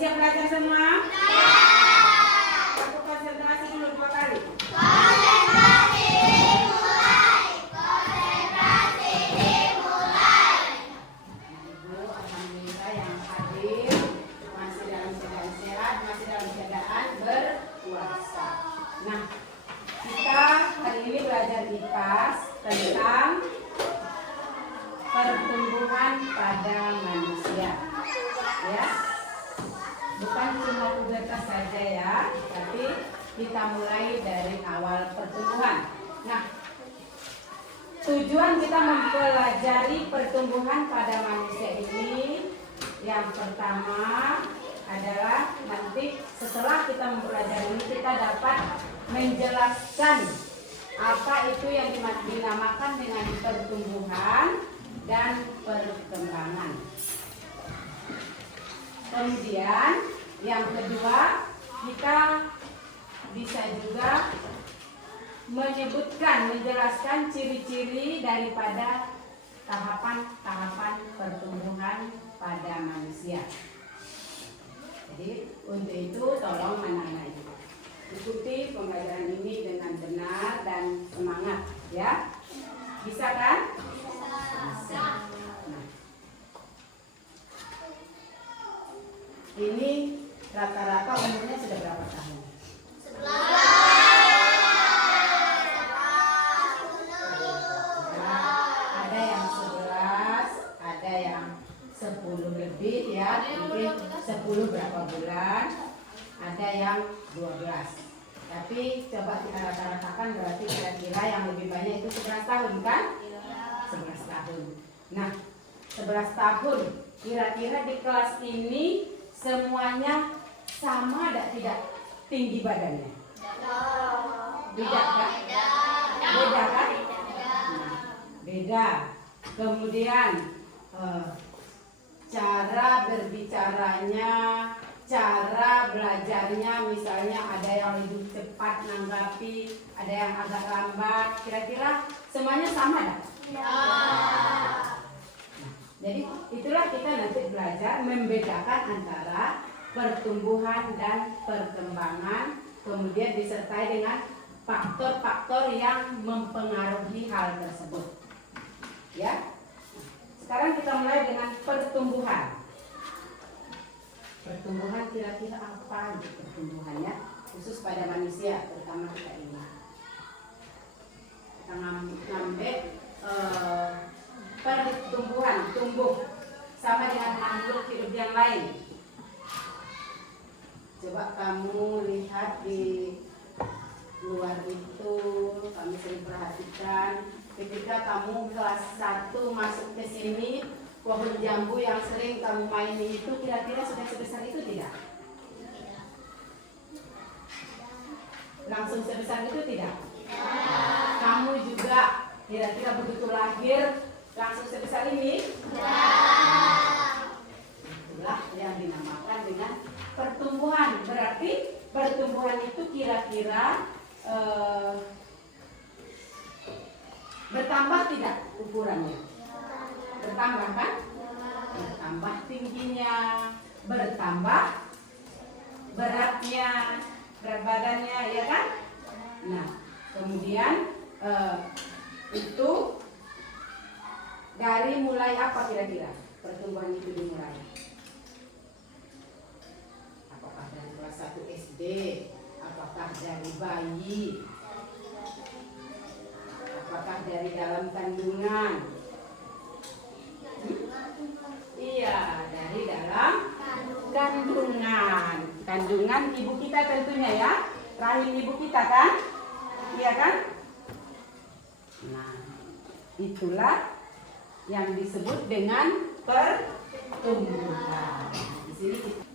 siap belajar semua? Aku konsentrasi dulu 2 kali. Ibu, alhamdulillah yang hadir masih dalam keadaan sehat, masih dalam keadaan berpuasa. Nah, kita hari ini belajar IPAS tentang pertumbuhan pada manusia. Ya, bukan cuma pubertas saja ya, tapi kita mulai dari awal pertumbuhan. Nah, tujuan kita mempelajari pertumbuhan pada manusia ini yang pertama adalah nanti setelah kita mempelajari ini kita dapat menjelaskan apa itu yang dinamakan dengan pertumbuhan dan perkembangan. Kemudian yang kedua, kita bisa juga menjelaskan ciri-ciri daripada tahapan-tahapan pertumbuhan pada manusia. Jadi untuk itu tolong anak-anak ibu ikuti pembelajaran ini dengan benar dan semangat ya. Bisa kan? Bisa. Nah, ini rata-rata umurnya sudah berapa tahun? 11. Ada yang 11, ada yang 10 lebih ya, mungkin 10 berapa bulan, ada yang 12. Tapi coba kita rata-ratakan berarti kira-kira yang lebih banyak itu 11 tahun kan? 11 tahun. Nah, 11 tahun kira-kira di kelas ini semuanya sama tidak tinggi badannya? Beda kan? Beda kan? Nah, beda. Kemudian cara berbicaranya, cara belajarnya, misalnya ada yang lebih cepat nanggapi, ada yang agak lambat. Kira-kira semuanya sama tak? Jadi itulah kita nanti belajar membedakan antara pertumbuhan dan perkembangan, kemudian disertai dengan faktor-faktor yang mempengaruhi hal tersebut. Ya. Sekarang kita mulai dengan pertumbuhan. Pertumbuhan kira-kira apa gitu pertumbuhannya, khusus pada manusia, terutama kita ini. Kita ngambil pertumbuhan, tumbuh sama dengan makhluk hidup yang lain. Coba kamu lihat di luar itu, kamu sering perhatikan ketika kamu kelas 1 masuk ke sini, pohon jambu yang sering kamu mainin itu kira-kira sudah sebesar itu tidak? Langsung sebesar itu tidak? Kamu juga kira-kira begitu lahir langsung sebesar ini? Itulah yang dinamakan dengan pertumbuhan. Berarti pertumbuhan itu kira-kira bertambah tidak ukurannya? Bertambah kan? Bertambah tingginya, bertambah beratnya, berat badannya, ya kan? Nah, kemudian itu dari mulai apa kira-kira pertumbuhan itu dimulai? Apakah dari kelas 1 SD? Apakah dari bayi? Apakah dari dalam kandungan? Iya, dari dalam kandungan. Kandungan ibu kita tentunya ya, rahim ibu kita kan? Iya kan? Nah, itulah yang disebut dengan pertumbuhan. Di sini kita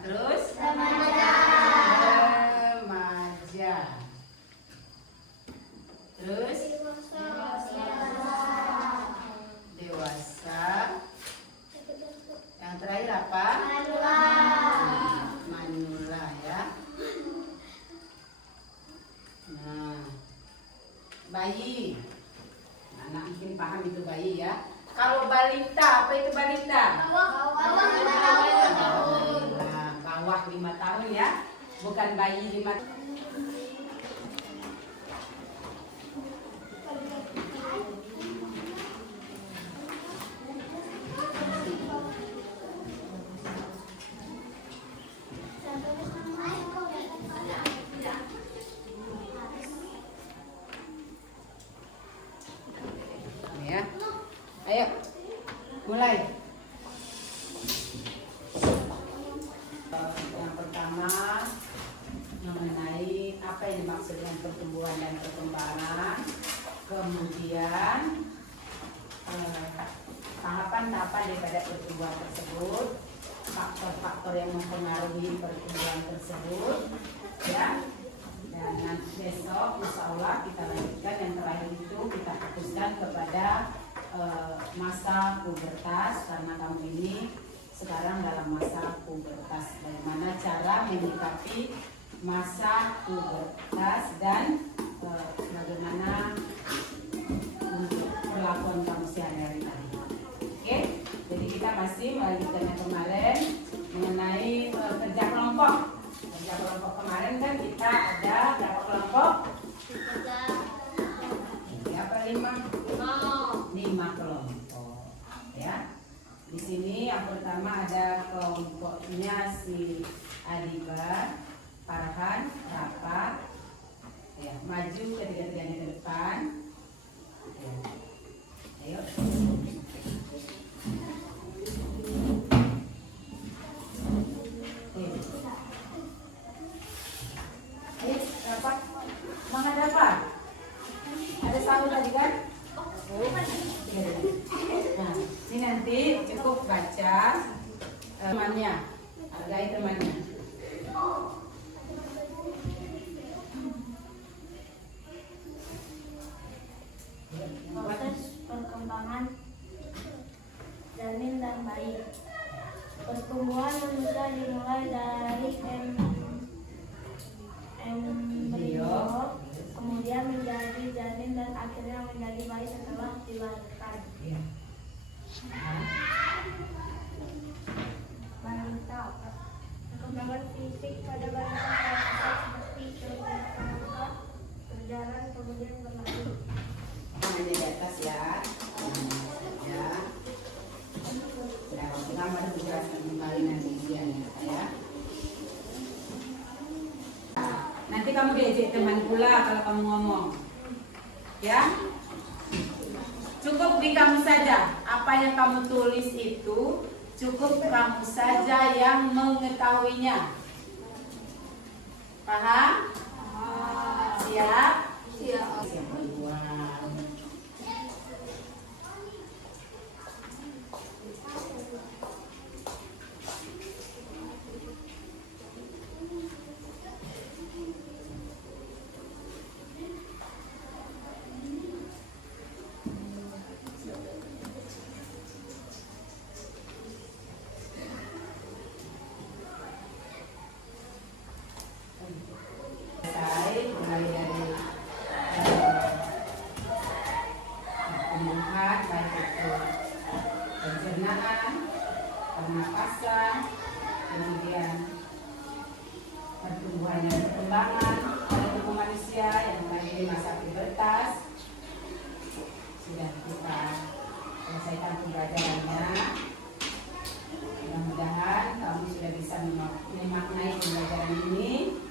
Terus Remaja. Terus dewasa. Yang terakhir apa? Manula ya. Nah, bayi. Anak mungkin paham itu bayi ya. Kalau balita, apa itu balita? Bawah 5 tahun. Nah, bawah 5 tahun ya. Bukan bayi 5 tahun. Ya. Ayo. Mulai. Yang pertama mengenai apa yang dimaksud dengan pertumbuhan dan perkembangan. Kemudian tahapan-tahapan daripada pertumbuhan tersebut, faktor-faktor yang mempengaruhi pertumbuhan tersebut, ya. Dan nanti besok insya Allah kita lanjutkan. Yang terakhir itu kita fokuskan kepada masa pubertas, karena kamu ini sekarang dalam masa pubertas. Bagaimana cara menyikapi masa pubertas dan bagaimana untuk perlakuan kamu sehari-hari tadi. Oke, jadi kita masih melanjutkan yang kemarin mengenai kerja kelompok. Kerja kelompok kemarin kan kita ada berapa kelompok? 5 kelompok. Ya. Di sini yang pertama ada kelompoknya si Adiba, Farhan, Rapat. Ya, maju ketiga-tiganya ke depan. Ya. Ayo. Ayo, Rapat. Semangat Rapat. Ada sahur tadi kan? Nah, ini nanti cukup baca temannya, hargai temannya. Proses perkembangan janin dan bayi. Pertumbuhan manusia dimulai dari embrio, kemudian menjadi janin dan akhirnya menjadi bayi setelah dilahirkan. Balita. Perkembangan fisik pada balita seperti terangkat, berjalan, kemudian berlari. Ada di atas ya. Ya. Nah, kita akan menjelaskan kembali nanti ujiannya ya. Nanti kamu diajak teman pula kalau kamu ngomong. Ya. Cukup di kamu saja. Apa yang kamu tulis itu cukup kamu saja yang mengetahuinya. Paham? Siap? Siap. Siap. Mulai dari tumbuhan, baik itu pencernaan, pernapasan, kemudian pertumbuhan dan perkembangan pada tubuh manusia yang tadi di masa pubertas sudah kita selesaikan pembelajarannya. Mudah-mudahan kamu sudah bisa memaknai pembelajaran ini,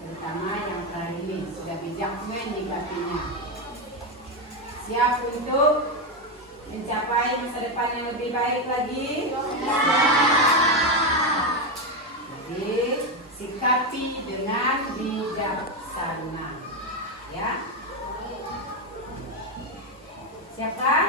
terutama yang terakhir ini sudah bijak menyikapinya. Siap untuk mencapai masa depan yang lebih baik lagi? Jadi sikapi dengan bijaksana, ya. Siap kan?